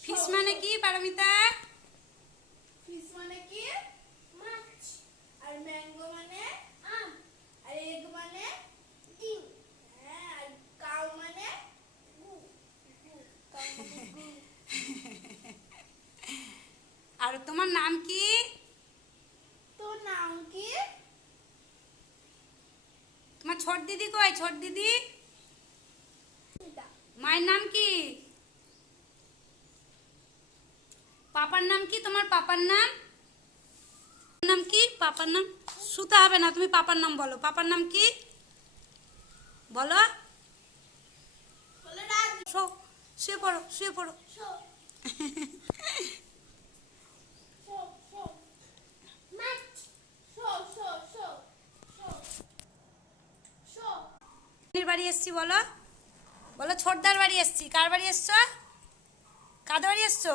Fish মানে কি Paromita? Fish মানে কি? মাছ। আর ম্যাঙ্গো মানে আম। আর এগ মানে ডিম। হ্যাঁ, আর কাউ মানে গু। কাউ মানে গু। আর তোমার নাম কি? তোর নাম কি? তোমার ছোট দিদি কই? ছোট দিদি মায়ের নাম কি? পাপার নাম কি? তোমার পাপার নাম নাম কি? পাপার নাম শুতে হবে না, তুমি পাপার নাম বলো। পাপার নাম কি বলো? বলে রাজি। শো, শুয়ে পড়ো, শুয়ে পড়ো। শো শো শো মাছ। শো শো শো শো শো। বাড়ি এসছি বলো, বলো ছোটদার বাড়ি এসছি। কার বাড়ি এসছো? কাদের বাড়ি এসছো?